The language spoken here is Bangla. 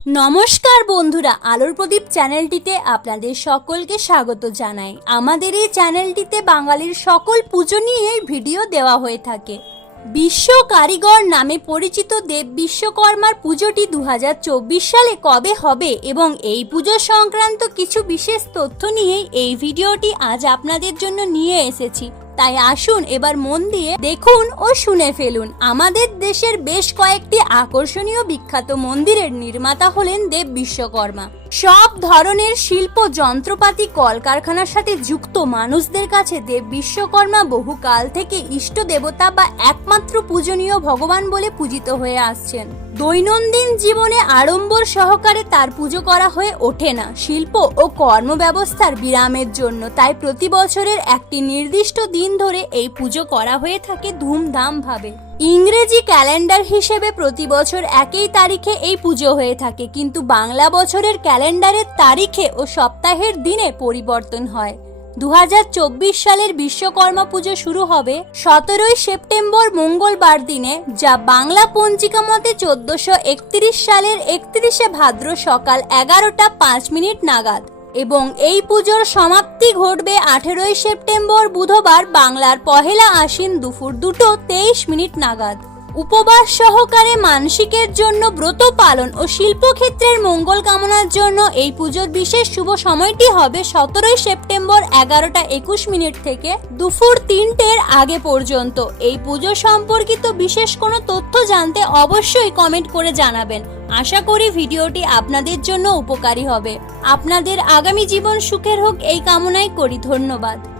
নমস্কার বন্ধুরা, আলোর প্রদীপ চ্যানেলটিতে আপনাদের সকলকে স্বাগত জানাই। আমাদের এই চ্যানেলটিতে বাঙালির সকল পুজো নিয়ে ভিডিও দেওয়া হয়ে থাকে। বিশ্ব কারিগর নামে পরিচিত দেব বিশ্বকর্মার পুজোটি দু হাজার চব্বিশ সালে কবে হবে এবং এই পুজো সংক্রান্ত কিছু বিশেষ তথ্য নিয়েই এই ভিডিওটি আজ আপনাদের জন্য নিয়ে এসেছি। তাই আসুন এবার মন দিয়ে দেখুন ও শুনে ফেলুন। আমাদের দেশের বেশ কয়েকটি আকর্ষণীয় বিখ্যাত মন্দিরের নির্মাতা হলেন দেব বিশ্বকর্মা। সব ধরনের শিল্প, যন্ত্রপাতি, কলকারখানার সাথে যুক্ত মানুষদের কাছে দেব বিশ্বকর্মা বহু কাল থেকে ইষ্ট দেবতা বা একমাত্র পূজনীয় ভগবান বলে পূজিত হয়ে আসছেন। দৈনন্দিন জীবনে আড়ম্বর সহকারে তার পুজো করা হয়ে ওঠে না। শিল্প ও কর্ম ব্যবস্থার বিরামের জন্য তাই প্রতি বছরের একটি নির্দিষ্ট দিন ধরে এই পুজো করা হয়ে থাকে ধুমধাম ভাবে ইংরেজি ক্যালেন্ডার হিসেবে প্রতি বছর একই তারিখে এই পুজো হয়ে থাকে, কিন্তু বাংলা বছরের ক্যালেন্ডারের তারিখে ও সপ্তাহের দিনে পরিবর্তন হয়। দু হাজার চব্বিশ সালের বিশ্বকর্মা পুজো শুরু হবে সতেরোই সেপ্টেম্বর মঙ্গলবার দিনে, যা বাংলা পঞ্জিকা মতে চোদ্দশো সালের একত্রিশে ভাদ্র সকাল এগারোটা পাঁচ মিনিট নাগাদ। এবং এই পুজোর সমাপ্তি ঘটবে আঠেরোই সেপ্টেম্বর বুধবার বাংলার পহেলা আশ্বিন দুপুর দুটো তেইশ মিনিট নাগাদ। উপবাস সহকারে মানসিকের জন্য ব্রত পালন ও শিল্পক্ষেত্রের মঙ্গল কামনার জন্য এই পুজোর বিশেষ শুভ সময়টি হবে সতেরোই সেপ্টেম্বর এগারোটা একুশ মিনিট থেকে দুপুর তিনটের আগে পর্যন্ত। এই পুজো সম্পর্কিত বিশেষ কোনো তথ্য জানতে অবশ্যই কমেন্ট করে জানাবেন। আশা করি ভিডিওটি আপনাদের জন্য উপকারী হবে। আপনাদের আগামী জীবন সুখের হোক এই কামনাই করি। ধন্যবাদ।